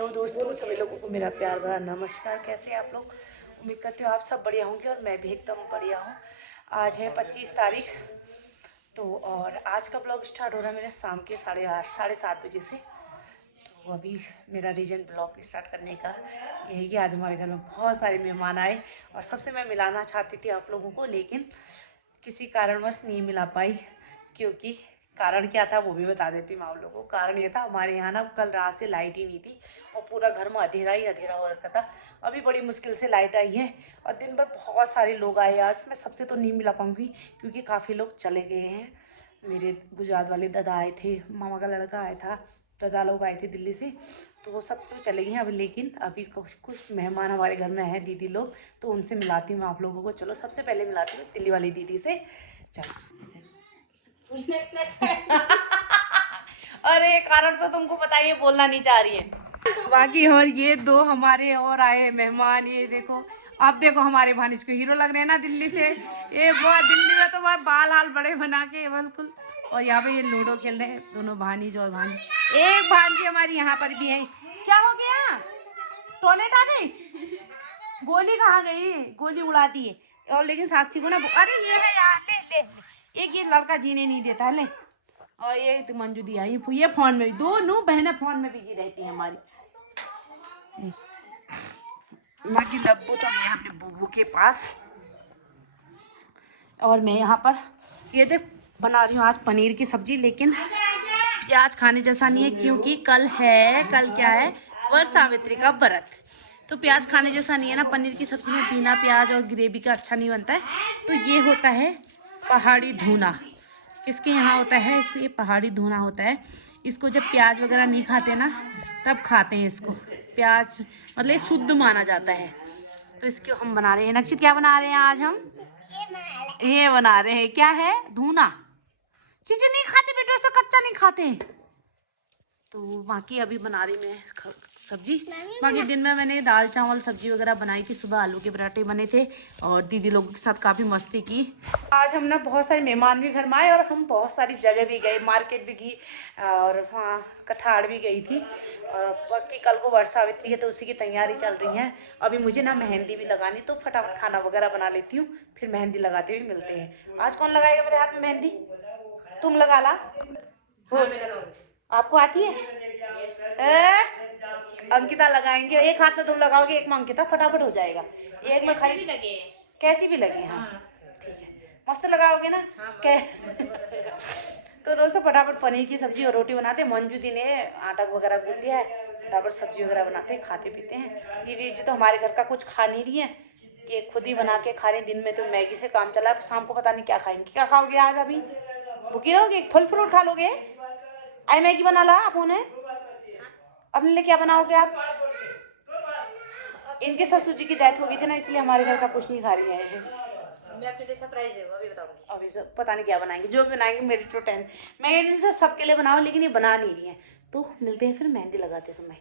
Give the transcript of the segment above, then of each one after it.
Hello दोस्तों, सभी लोगों को मेरा प्यार भरा नमस्कार। कैसे हैं आप लोग? उम्मीद करती हूँ आप सब बढ़िया होंगे और मैं भी एकदम बढ़िया हूँ। आज है 25 तारीख तो और आज का ब्लॉग स्टार्ट हो रहा है मेरे शाम के 8:30 7:30 बजे से। तो अभी मेरा रीजन ब्लॉग स्टार्ट करने का यही कि आज हमारे घर में बहुत सारे मेहमान आए और सबसे मैं मिलाना चाहती थी आप लोगों को, लेकिन किसी कारणवश नहीं मिला पाई। क्योंकि कारण क्या था वो भी बता देती हूँ आप लोगों को। कारण ये था, हमारे यहाँ ना कल रात से लाइट ही नहीं थी और पूरा घर में अंधेरा ही अंधेरा हो रखा था। अभी बड़ी मुश्किल से लाइट आई है और दिन भर बहुत सारे लोग आए। आज मैं सबसे तो नहीं मिला पाऊँगी क्योंकि काफ़ी लोग चले गए हैं। मेरे गुजरात वाले दादा आए थे, मामा का लड़का आया था, दादा लोग आए थे दिल्ली से, तो वो सब तो चले गए हैं अभी। लेकिन अभी कुछ मेहमान हमारे घर में हैं, दीदी लोग, तो उनसे मिलाती हूँ आप लोगों को। चलो सबसे पहले मिलाती हूँ दिल्ली वाली दीदी से। चलो। अरे कारण तो तुमको पता ही है, बोलना नहीं चाह रही है बाकी। और ये दो हमारे और आए मेहमान, ये देखो। आप देखो हमारे भानिज को हीरो लग रहे हैं ना दिल्ली से। ये बहुत दिल्ली में तो बाल हाल बड़े बना के बिल्कुल। और यहाँ पे ये लूडो खेल रहे हैं दोनों भानिज और भांजी। एक भांजी हमारी यहाँ पर भी है। क्या हो गया? टॉयलेट आ गई? गोली कहाँ गई? गोली उड़ा दी है। और लेकिन साक्षी को ना, अरे ये है यार, ले ले, ले। एक ये लड़का जीने नहीं देता है, ले। और ये तो मंजू दी आई, ये फोन में, दोनों बहनें फोन में बिजी रहती हैं हमारी। बाकी लब्बू तो गया अपने बुबू के पास और मैं यहाँ पर ये देख बना रही हूँ आज पनीर की सब्जी। लेकिन प्याज खाने जैसा नहीं है क्योंकि कल क्या है, वर सावित्री का व्रत। तो प्याज खाने जैसा नहीं है ना। पनीर की सब्जी में बिना प्याज और ग्रेवी का अच्छा नहीं बनता है। तो ये होता है पहाड़ी धुना। किसके यहाँ होता है? ये पहाड़ी धुना होता है। इसको जब प्याज वगैरह नहीं खाते ना तब खाते हैं इसको। प्याज मतलब ये शुद्ध माना जाता है। तो इसको हम बना रहे हैं। नक्षित क्या बना रहे हैं आज हम? ये बना रहे हैं, क्या है? धुना। चीजें नहीं खाते बेटो, ऐसा कच्चा नहीं खाते। तो बाकी अभी बना रही मैं सब्जी। बाकी दिन में मैंने दाल चावल सब्जी वगैरह बनाई थी। सुबह आलू के पराठे बने थे और दीदी लोगों के साथ काफ़ी मस्ती की। आज हम ना बहुत सारे मेहमान भी घर में आए और हम बहुत सारी जगह भी गए, मार्केट भी गई और वहाँ कठाड़ भी गई थी। और बाकी कल को वर सावित्री है तो उसी की तैयारी चल रही है। अभी मुझे ना मेहंदी भी लगानी, तो फटाफट खाना वगैरह बना लेती हूँ, फिर मेहंदी लगाते हुए मिलते हैं। आज कौन लगाएगा मेरे हाथ में मेहंदी? तुम लगा ला। आपको आती है? अंकिता लगाएंगे। एक हाथ में तुम लगाओगे, एक में अंकिता, फटाफट हो जाएगा। एक में खाली लगे, कैसी भी लगी। हाँ ठीक है, मस्त लगाओगे ना? तो दोस्तों फटाफट पनीर की सब्जी और रोटी बनाते हैं। मंजू दी ने आटा वगैरह गूंथ दिया है, फटाफट सब्जी वगैरह बनाते हैं, खाते पीते हैं। दीदी जी तो हमारे घर का कुछ खा नहीं रही है कि खुद ही बना के खा रहे। दिन में तो मैगी से काम चला है, शाम को पता नहीं क्या खाएंगे। क्या खाओगे आज? अभी भूखी रहोगे? फल फ्रूट खा लोगे? आई मैगी बना ला आप उन्हें अपने लिए। क्या बनाओगे आप? इनके ससुर जी की डेथ हो गई थी ना, इसलिए हमारे घर का कुछ नहीं खा रही है। मैं अपने लिए सरप्राइज है, अभी बताऊंगी। अभी सब पता नहीं क्या बनाएंगे, जो भी बनाएंगे। मेरी तो टेंशन, मैं ये दिन से सबके लिए बनाऊं लेकिन ये बना नहीं रही है। तो मिलते हैं फिर मेहंदी लगाते समय,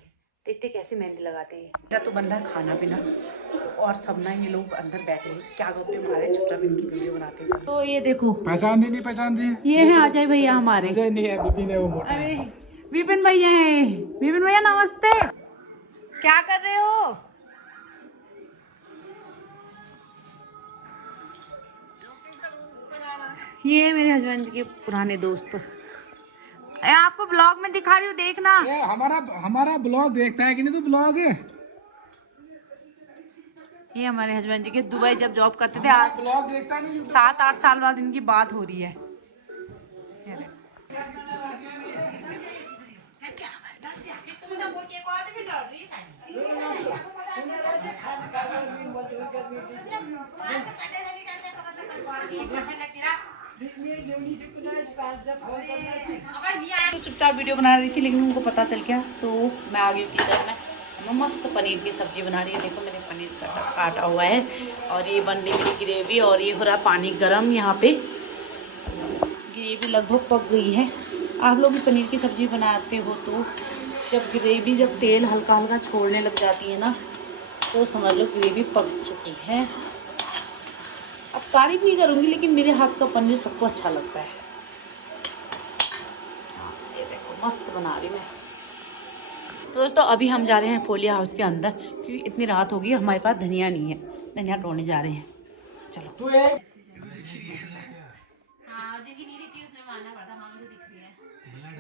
देखते कैसी मेहंदी लगाते हैं। मेरा तो बन रहा है खाना पीना, तो और सब ना ये लोग अंदर बैठे हैं, क्या गप्पे बना रहे हैं, चुपचाप इनकी वीडियो बनाते हैं। तो ये देखो, पहचान रही? ये है अजय भैया हमारे। अजय नहीं है, विपिन है वो मोटा। अरे विपिन भैया है। विपिन भैया नमस्ते, क्या कर रहे हो? ये मेरे हस्बैंड के पुराने दोस्त। आपको ब्लॉग में दिखा रही हूँ, देखना। ये हमारा ब्लॉग देखता है कि नहीं? तो ब्लॉग है ये हमारे हस्बैंड जी के, दुबई जब जॉब करते थे। आज 7-8 साल बाद इनकी बात हो रही है। तो चुपचाप वीडियो बना रही थी लेकिन उनको पता चल गया, तो मैं आ गई किचन में। मैं मस्त पनीर की सब्जी बना रही है। देखो मैंने पनीर काटा हुआ है और ये बन रही मेरी ग्रेवी और ये हो रहा पानी गरम। यहाँ पे ग्रेवी लगभग पक गई है। आप लोग भी पनीर की सब्जी बनाते हो तो जब तेल हल्का हल्का छोड़ने लग जाती है ना, तो समझ लो ग्रेवी पक चुकी है। अब तारीफ नहीं करूँगी लेकिन मेरे हाथ का पनीर सबको अच्छा लगता है। ये देखो मस्त बना रही मैं। तो दोस्तों अभी हम जा रहे हैं फोलिया हाउस के अंदर क्योंकि इतनी रात होगी, हमारे पास धनिया नहीं है, धनिया तोड़ने जा रहे हैं। चलो तो हाँ जिनकी नींद थी उसमें मानना पड़ता। हाँ मुझे दिख रही है, मेरी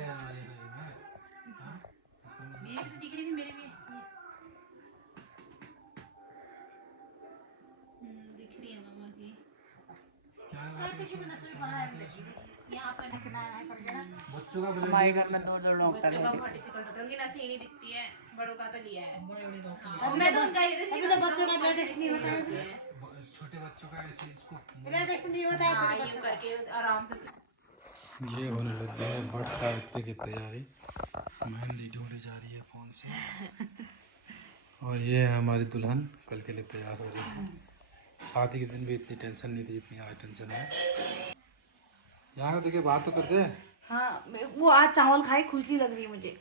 भी दिख रही है, मेरे भी दिख रही है मामा की। यहाँ पर हमारे घर में दो डॉक्टर बच्चों का हैं। बहुत डिफिकल्ट होता है, उनकी नसें ही नहीं दिखती है, बड़ों का तो लिया है। अब मैं तो उनका अभी तो बच्चों का ब्लड टेस्ट नहीं होता है, छोटे बच्चों का ऐसे इसको ब्लड टेस्ट नहीं होता है हाँ यूं करके आराम से। ये होने लग गया है वट सावित्री की तैयारी। मेहंदी ढूंढी जा रही है फोन से। और ये है हमारी दुल्हन, कल के लिए तैयार हो रही है। शादी के दिन भी इतनी टेंशन नहीं थी जितनी आज टेंशन है। यहाँ का देखिए बात तो करते हैं। हाँ वो आज चावल खाए, खुजली लग रही है मुझे।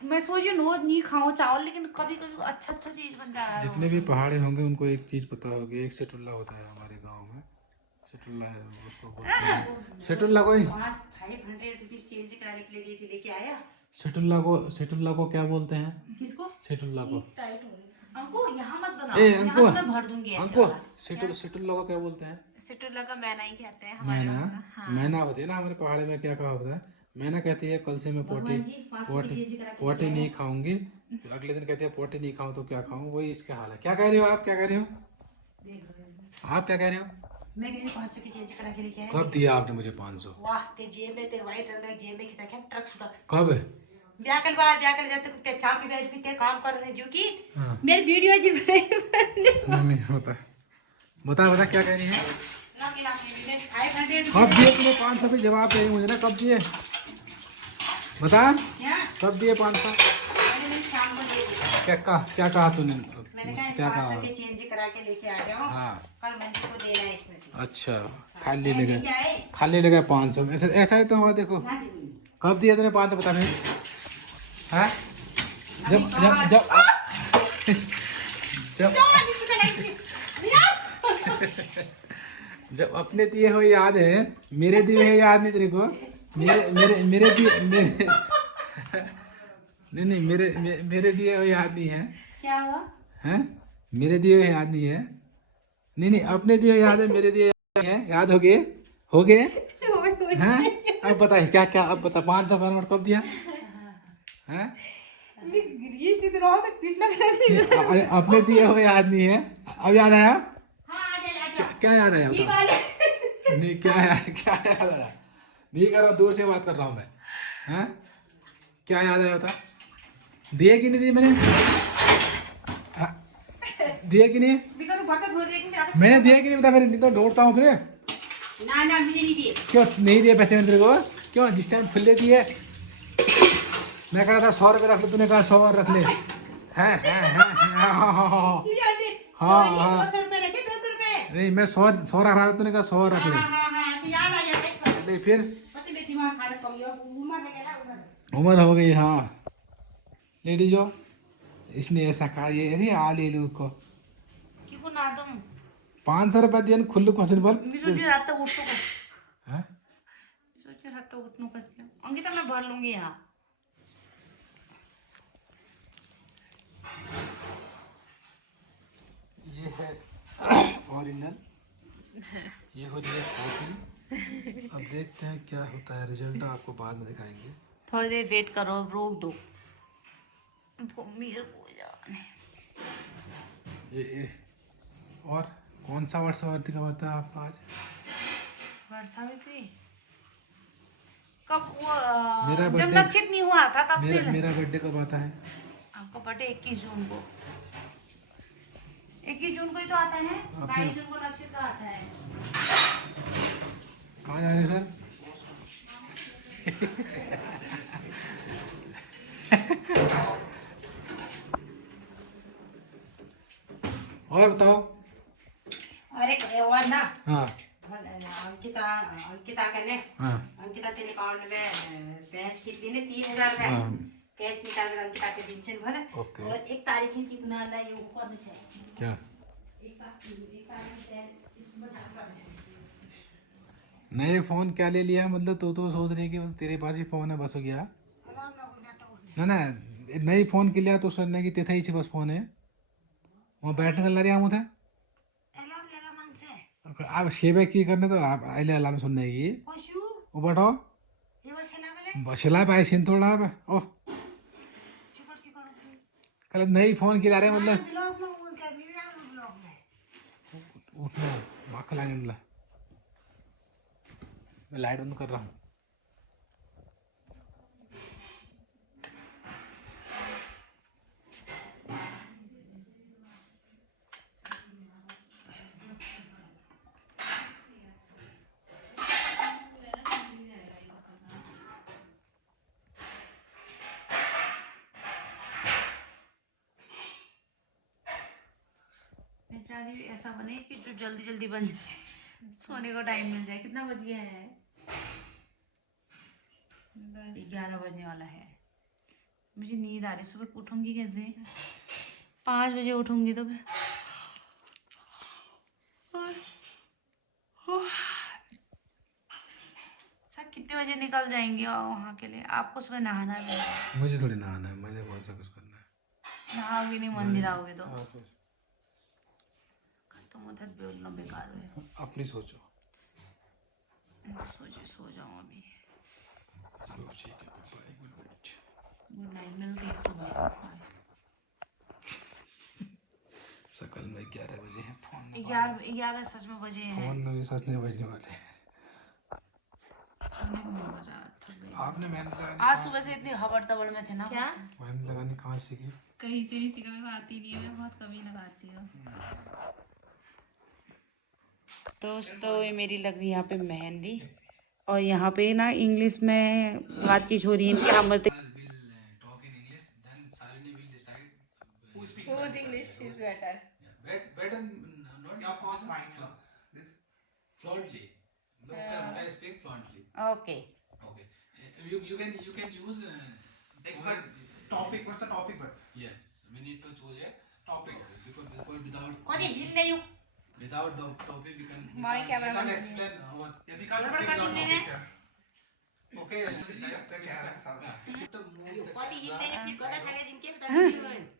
मैं सोच रही हूँ रोज नहीं खाऊं चावल, लेकिन कभी कभी अच्छा अच्छा चीज बन जा रहा है। जितने भी पहाड़ी होंगे उनको एक चीज़ पता होगी, एक सेटुल्ला होता है हमारे गांव में। सेटुल्ला है उसको बोलते हैं। सेटुल्ला कोई 500 रुपीज चेंज कराने के लिए दी थी, लेके आया। सेटुल्ला को क्या बोलते हैं? किसको? सेटुल्ला को। टाइट हो रही है। अंको यहाँ मत बनाओ, ए यहाँ अंको, तो मैं भर दूंगी ऐसे अंको वाला। सेटुल्ला को क्या बोलते हैं? सिटुल्ला का मैना ही कहते हैं हमारे मैना। वहाँ का। हाँ। मैना होती है ना हमारे पहाड़ी में, क्या कहा होता है? मैना कहती है कल से मैं पोटी पोटी नहीं खाऊंगी, अगले दिन कहती है पोटी नहीं खाऊं तो क्या खाऊं, वही इसका हाल है। क्या कह रहे हो आप? क्या कह रहे हो आप? क्या कह रहे हो? मैं कहीं 500 की चेंज करा के लेके आया। कब दिया आपने मुझे 500? वाह ते जेब में तेरे वाइट रंग जेब में कितना क्या ट्रक सुटा। कब? ब्याकल जाते पे चाप भी बैठ भी ते काम कर रहे जो कि हाँ। मेरी वीडियो जी नहीं होता। बता क्या कह रही है? 500 कब दिए तूने 500 पे? जवाब चाहिए मुझे ना, कब दिए बता। क्या कब दिए 500? मैंने शाम को दे दिया। क्या कहा तूने? मैंने कहा क्या 500 कहा? के चेंज करा के लेके आ जाओ। हाँ कल मंदिर को देना है इसमें से। अच्छा, खाली ले लेके आए गए, खाली ले गए 500। ऐसा ही तो हुआ। देखो ना देंगे। कब दिया तूने 500? बता फिर। हाँ जब जब जब जब जब अपने दिए हो याद है, मेरे दिए है याद नहीं तेरे को? मेरे दिए मेरे नहीं मेरे दिए हो याद नहीं है? क्या हुआ? हैं? मेरे दिए हुए याद नहीं है? नहीं अपने दिए हुए याद है, मेरे दिए याद है? याद हो गए हैं? अब बताइए क्या क्या, अब बता 500 का नोट कब दिया हैं? अरे अपने दिए हुए याद नहीं है, अब याद आया? क्या याद आया? नहीं क्या याद आया? नहीं कर रहा, दूर से बात कर रहा हूँ मैं। हैं? क्या याद आया बता? दिए कि नहीं दिए मैंने? दिए कि नहीं? मैंने दिया कि नहीं बता, फिर नहीं तो ढूंढता हूँ फिर। ना मुझे नहीं दिए। क्यों नहीं दिए पैसे मैंने तेरे को? क्यों जिस टाइम खुले दिए मैं कह रहा था 100 रुपये रख ले, तूने कहा 100 और रख ले। हैं हाँ नहीं, मैं 100 रख रहा था, तूने कहा 100 रख ले। फिर उम्र हो गई। हाँ लेडीज हो, इसने ऐसा कहा। ये अरे आ ले लो को क्यों ना तुम 500 रुपये दिया खुल्लू क्वेश्चन बोल। सोच रात तक उठो कुछ, हैं? सोच रात तक उठनो कैसे? अंकिता मैं भर लूंगी यहाँ। ये है ओरिजिनल, ये हो रही है कॉपी। अब देखते हैं क्या होता है, रिजल्ट आपको बाद में दिखाएंगे। थोड़ी देर वेट करो, रोक दो मेरे को जाने। ये और कौन सा वर्षावती का होता है आपका आज? वर्षावती कब? वो मेरा जब बर्थडे लक्षित नहीं हुआ था तब से। मेरा बर्थडे कब आता है? आपका बर्थडे 21 जून को। 21 जून को ही तो आता है। 22 जून को लक्षित का आता है। कहाँ जा रहे हैं सर? और बताओ। अरे और ना हाँ अंकिता करने। हाँ अंकिता तेरे अकाउंट में भैंस कितनी ने 3000 का हाँ कैश निकाल कर अंकिता के पेंशन भर। ओके। और 1 तारीख की कितना ना ये वो करने से क्या? 1 तारीख से इसमें करने से नए फोन क्या ले लिया? मतलब तू तो सोच रही है कि तेरे पास ही फोन है बस हो गया। ना ना नहीं फोन किया तो सोचने की तेथा ही बस फोन है वो बैठने का लरी आम थे अब शेबे की करने तो आप आइले अलार्म सुनने की वो बैठो बसला पाए सिन थोड़ा अब ओ कल नहीं फोन किया रे मतलब उठना बाका लाने मतलब मैं लाइट बंद कर रहा हूँ मैं चाह रही हूँ ऐसा बने कि जो जल्दी जल्दी बन जाए सोने को टाइम मिल जाए। कितना बज गया है? 11 बजने वाला है। मुझे नींद आ रही, सुबह उठूंगी कैसे? 5 बजे उठूंगी तो फिर सर कितने बजे निकल जाएंगे वहाँ के लिए? आपको सुबह नहाना भी है। मुझे थोड़ी नहाना है मुझे कौन सा कुछ करना है नहाओगे नहीं, मंदिर आओगे तो हाँ, कुछ तो मतलब बोलना बेकार है। अपनी सोचो सोचे सो जाऊँ अभी। चलो ठीक है bye good night good night, मिलते हैं सुबह। सकल में 11 बजे है फोन 11 सच में बजे हैं। फोन में भी सोचने बजने वाले हैं सोने को नहीं बजा, थक गई। आपने मेहनत लगानी आज सुबह से इतनी हबड़ तबड़ में थे ना। क्या? मेहनत लगानी कहाँ सीखी कहीं से नहीं सीखा, मैं आती नहीं है, मैं बहुत कमी लगाती हूँ। दोस्तों ये मेरी लग रही है यहाँ पे मेहंदी, और यहाँ पे ना इंग्लिश में बातचीत हो रही है इनकी। हम बोलते talk in English then Shalini will decide Whose English is better? better not of course mine this fluently look I speak fluently okay. okay you can use topic what's the topic but yes we need to choose a topic because without the topic we can My camera we can't man explain our we can't say the topic okay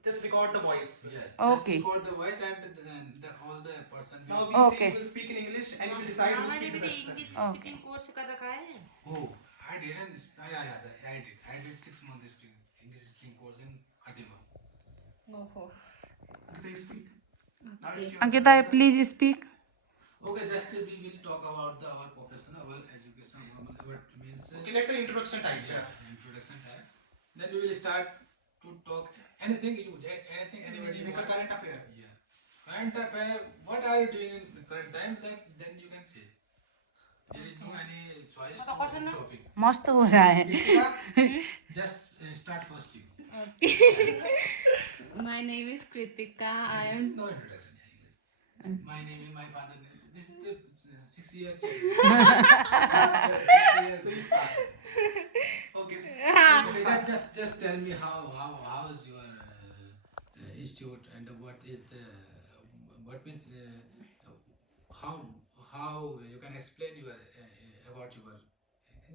just record the voice yes just Okay. record the voice and all the person will Okay. will speak in English and you will decide who speak the best Okay. Course कर रखा है oh I didn't I did 6 months speaking English speaking course in Khatima Oh. Ankita you speak now it's your Ankita please speak. okay just we will talk about our profession our education what means okay let's say introduction type yeah introduction type then we will start to talk anything anything anybody make a current affair yeah current affair what are you doing in current time that then you can say there is no any choice topic मस्त हो रहा है। just start firstly My name is Kritika. I this am. is no introduction yeah, English. My name is my father name this is the 6 year child 6 years so you start okay okay just tell me how is your institute and what is the what means how you can explain your about your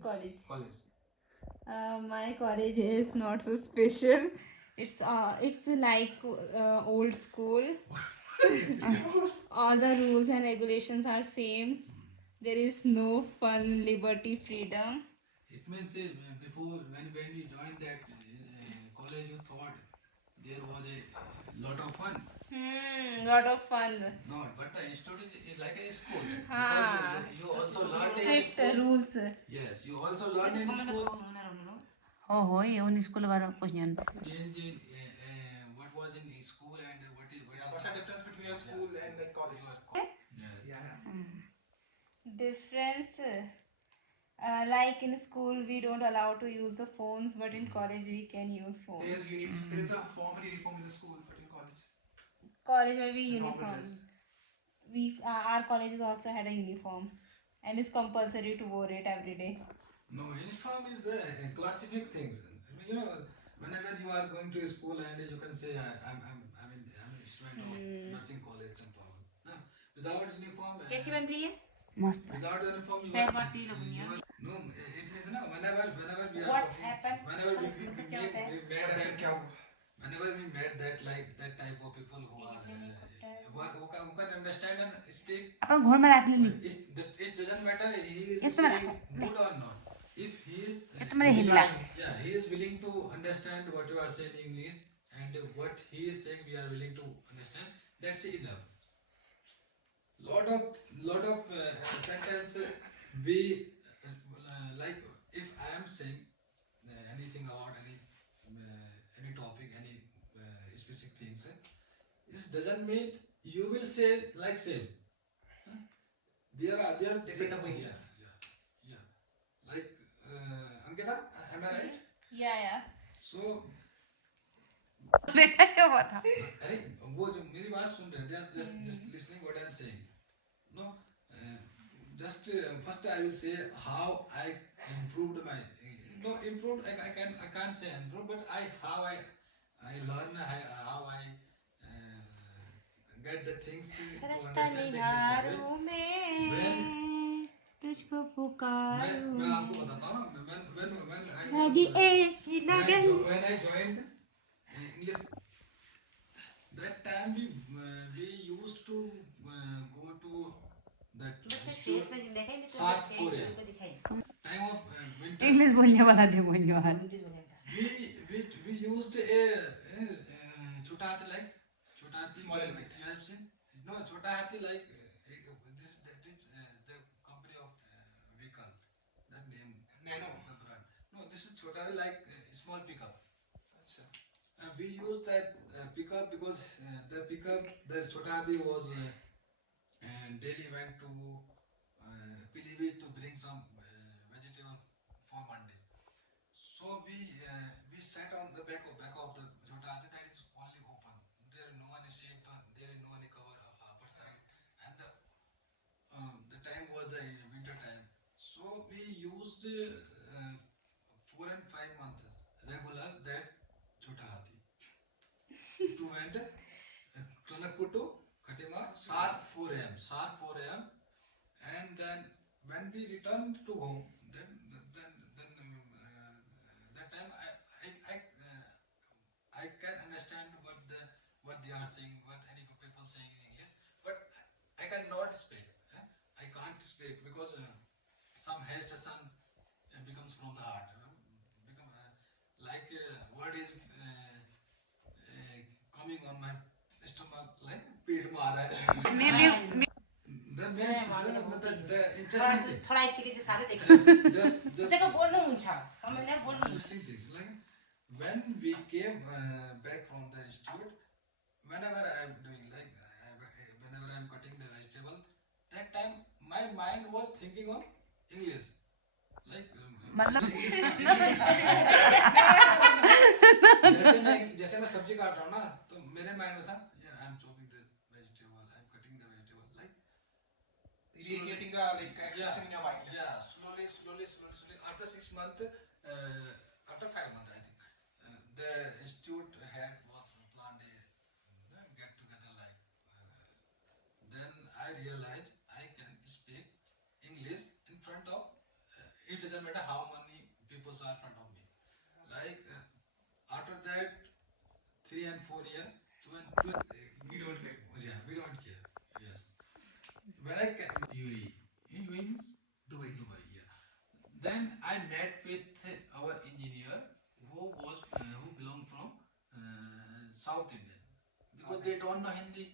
college My college is not so special. It's like old school. All the rules and regulations are same. There is no fun, liberty, freedom. it means before when you joined that college you thought there was a lot of fun Lot of fun. no but the institute is like a school हाँ. because you also learn in Strict school rules. yes you also learn in school हो ये उन school वाला question. change in what was in school and what's the difference between your school and the college yeah Difference. Like in school, we don't allow to use the phones, but in college we can use phones. there is a formal uniform in the school but in college College may be normal uniform. dress. Our colleges also had a uniform, and it's compulsory to wear it every day. No, uniform is the classic things. I mean, you know, whenever you are going to school and you can say I'm a student of nursing college and all. No, without uniform. कैसी बन रही है मस्त। Without uniform, पैर बाती लगनी है No, it means na whenever we are What talking, happened? whenever we इसका मतलब क्या होता है? met that, whenever we met that that type of people who are who can understand and speak, अपन घोर में रख लेनी it doesn't matter he is इसमें speaking रख good or not. If he is ये तो मेरे हिला yeah, he is willing to understand what you are saying in English and what he is saying we are willing to understand. That's enough. Lot of sentence we like if I am saying anything about any topic, any specific things, this doesn't mean you will say like same. Huh? There are different opinions. Yeah. Like Ankita, am I right? Yeah. So था अरे वो जो मेरी बात सुन रहे हैं, just listening what I am saying. No, just first I will say how I improved my no improved. I can't say improved, but how I learn how I get the things to रास्ता understand the English निहारूं language. मैं तुझको मैं पुकारूं आपको बताता हूँ ना when लगी ऐसी लगन when I joined English. That time we used to go to that stage पे देखें भी तो Sat पेज 4 पे a.m. उनको दिखाई time of winter. इंग्लिश बोलने वाला दे बोलने वाला We used a छोटा हाथी like छोटा हाथी small helmet. You have seen? No, छोटा हाथी like this that is the company of vehicle. That name. Nano. The brand. No, this is छोटा हाथी like small pickup. We used that pickup because the छोटा हाथी was daily went to Pilibhit to bring some vegetable for Mondays. So we sat on the back of the Chota Hathi that is only open. There no one is safe. There is no one cover upper side, and the time was the winter time. So we used 4 and 5 months regular that Chota Hathi to went Kanakpur to Khatima sharp 4 a.m. And then when we returned to home, then that time I can understand what they are saying, what any people saying in English, but I cannot speak. I can't speak because some hesitation becomes from the heart. Become like word is coming on my stomach like पेट में आ रहा है. The interesting thing. थोड़ा इसी के सारे देखो Just देखो बोलना मुझे समझना बोलना interesting things like when we came back from the institute, whenever I am doing like whenever I am cutting the vegetable, that time my mind was thinking of English. Like मतलब जैसे मैं सब्जी काट रहा हूँ ना तो मेरे माइंड में था यार I am chopping the vegetable, I am cutting the vegetable like getting the like expression in your mind. Yeah, slowly. After 6 months, after 5 months, I think, the institute head was planned a get together like. Then I realized I can speak English in front of. It doesn't matter how many people are in front of me. Like after that, 3 and 4 years, We don't get. yeah, we don't care. Yes. When I came UAE, UAE means Dubai, yeah. Then I met with our engineer who belonged from South India because they don't know Hindi.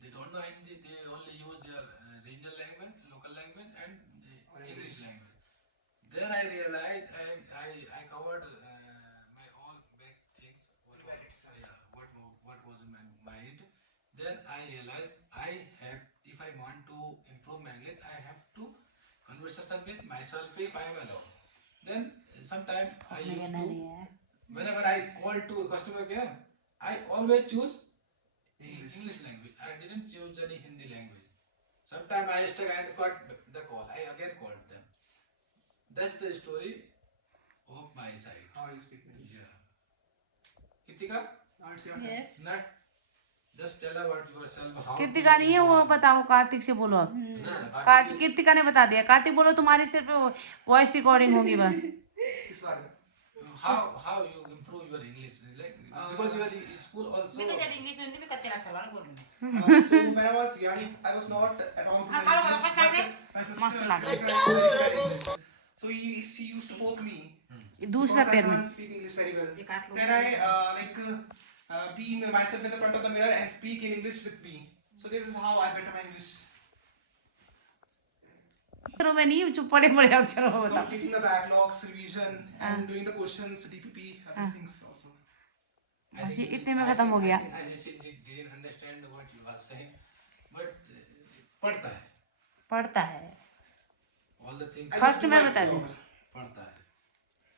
They only use their regional language, local language, and English language. Then I realized I covered my all back things. What was in my mind. Then I realized if I want to improve my English, I have to conversation with myself if I am alone. Then sometimes I used to, whenever I call to customer care, I always choose English language. I didn't choose any Hindi language. Sometimes I stuck and cut the call. I again called them. That's the story of my side. How you speak English? Yeah. Kritika? Now it's your turn. Yes. Not Just tell about yourself. How Kritika नहीं है वो, बताओ कार्तिक से बोलो आप। कृतिका ने बता दिया। कार्तिक बोलो, तुम्हारी सिर्फ वॉइस रिकॉर्डिंग होगी बस। इस बारे में how you improve your English, like because you are in school also. so when I was young I was not at all good at English, but my sister मस्त लगा। is very good at English, so she used to poke me दूसरा because I पैर में can't speak English very well. Then I be myself in the front of the mirror and speak in English with me. So this is how I better my English. अक्षरों में नहीं, जो पढ़े पढ़े अक्षरों में बताओ। Completing the backlogs, revision, and doing the questions, DPP, other things also. बस ये इतने में खत्म हो गया। I didn't understand what you are saying, but पढ़ता है, पढ़ता है। all the things I first just do में my बता job. दूं। पढ़ता है.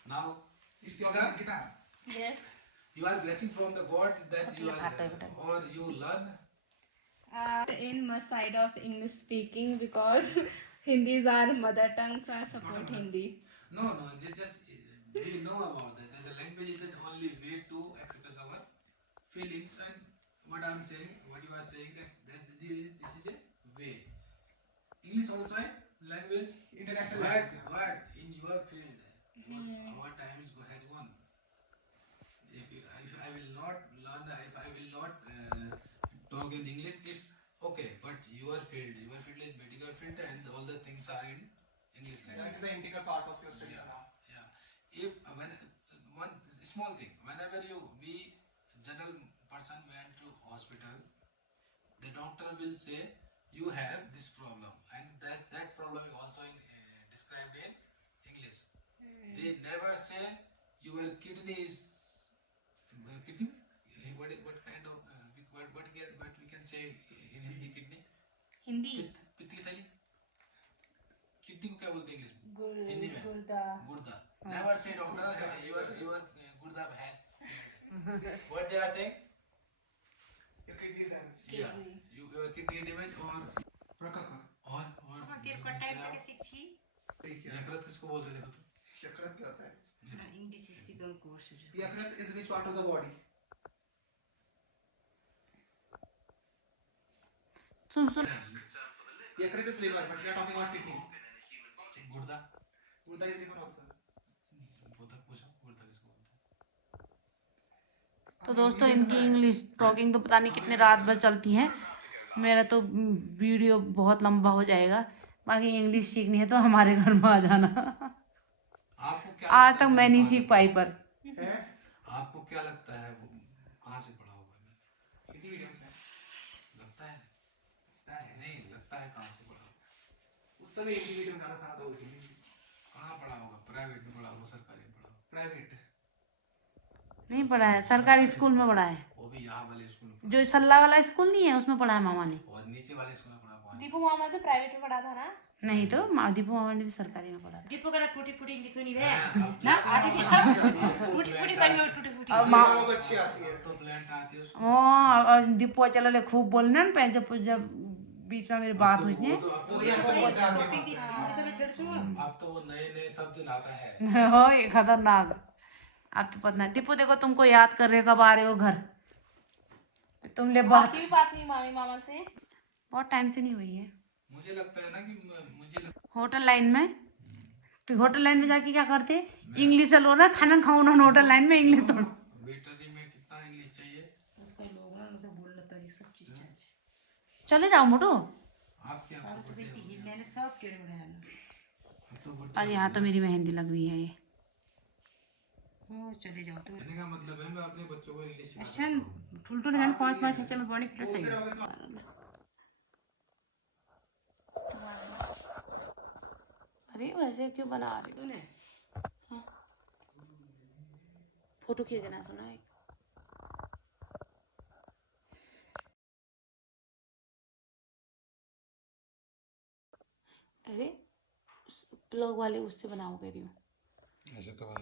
Now It's your guitar. Yes. you are blessing from the God that you are or you learn. In my side of English speaking because Hindi is our mother tongue, so I support Hindi. No, they just we know about that. The language is the only way to express our feelings, and what I'm saying, what you are saying, that this is a way. English also a language. International But language. in your field, our time has gone. If I will not learn, if I will not talk in English, it's okay. But your field is medical field, and all the things are in English That language. is an integral part of your studies now. Yeah. If when one small thing, whenever we general person went to hospital, the doctor will say you have this problem, and that problem is also described in English. They never say your kidney is kidney. What kind of what we can say in Hindi kidney? Hindi. पित्त की थैली. Kidney को क्या बोलते हैं English में? हिंदी में Gurda. गुर्दा. Never say doctor your gurda has. What they are saying? Your kidney is damaged. Yeah. Your kidney damage or Prakaka. यकृत किसको बोलते हैं देखो तो? यकृत क्या होता है? यकृत is which part of the body? Soon soon. Yकृत is liver, but we are talking about kidney. गुर्दा. Gurda is liver also. गुर्दा पूछो गुर्दा किसको बोलते हैं? तो दोस्तों इनकी इंग्लिश टॉकिंग तो पता नहीं कितने रात भर चलती है। मेरा तो वीडियो बहुत लंबा हो जाएगा। बाकी इंग्लिश सीखनी है तो हमारे घर में आ जाना। आपको क्या आज तक मैं नहीं सीख पाई पर। है? आपको क्या लगता है वो कहाँ से पढ़ा होगा? हिंदी मीडियम से। लगता है? नहीं लगता है कहाँ से पढ़ा? उस समय हिंदी मीडियम ज़्यादा था तो कहाँ पढ़ा होगा? प्राइवेट में पढ़ा होगा, सरकारी में पढ़ा होगा? प्राइवेट नहीं पढ़ा है, सरकारी स्कूल में पढ़ा है। वो भी यहाँ वाले स्कूल में जो सल्ला वाला स्कूल नहीं है उसमें पढ़ा है मामा ने। और नीचे वाले स्कूल में पढ़ा हुआ है। दीपू मामा तो प्राइवेट में पढ़ा था ना? नहीं तो दीपू मामा ने भी सरकारी में पढ़ा था। दीपू करा टूटी फूटी इंग्लिश सुनी है हाँ, ना आती थी टूटी फूटी करियो टूटी फूटी अब मामा को अच्छी आती है। तो प्लांट आती है उसको। और दीपू चलो ले खूब बोलना ना जब बीच में मेरी बात हुई है। तो ये सब बोलते हैं टॉपिक दी इसे मैं छेड़छू अब तो वो नए शब्द लाता है। हो ये खतरनाक। अब तो पता नहीं दीपू देखो तुमको याद कर रहे कब आ रहे हो घर। तुम ले बात आपकी भी बात नहीं मामी मामा से? बहुत टाइम से नहीं हुई है। मुझे लगता है ना कि होटल लाइन में तो होटल लाइन में जाके क्या करते इंग्लिश लो ना खाना खाओ ना होटल लाइन में इंग्लिश तो वेटर जी में कितना इंग्लिश चाहिए? उसका लोग ना उसे बोल लेता है सब चीज चाहिए। चले जाओ मोटो। आप क्या और तो देखती हिलने ने सब टेढ़े मेढ़े हैं। तो अरे यहाँ तो मेरी मेहंदी लग रही है ये। हो चले जाओ तो कहने का मतलब है मैं अपने बच्चों को इंग्लिश अच्छा ठुलठुल जान 5-5 6 में बड़ी फिर सही। अरे वैसे क्यों बना रही हो? फोटो खींच देना सुना है। अरे ब्लॉग वाले उससे बनाओ कह रही हूँ। ऐसे तो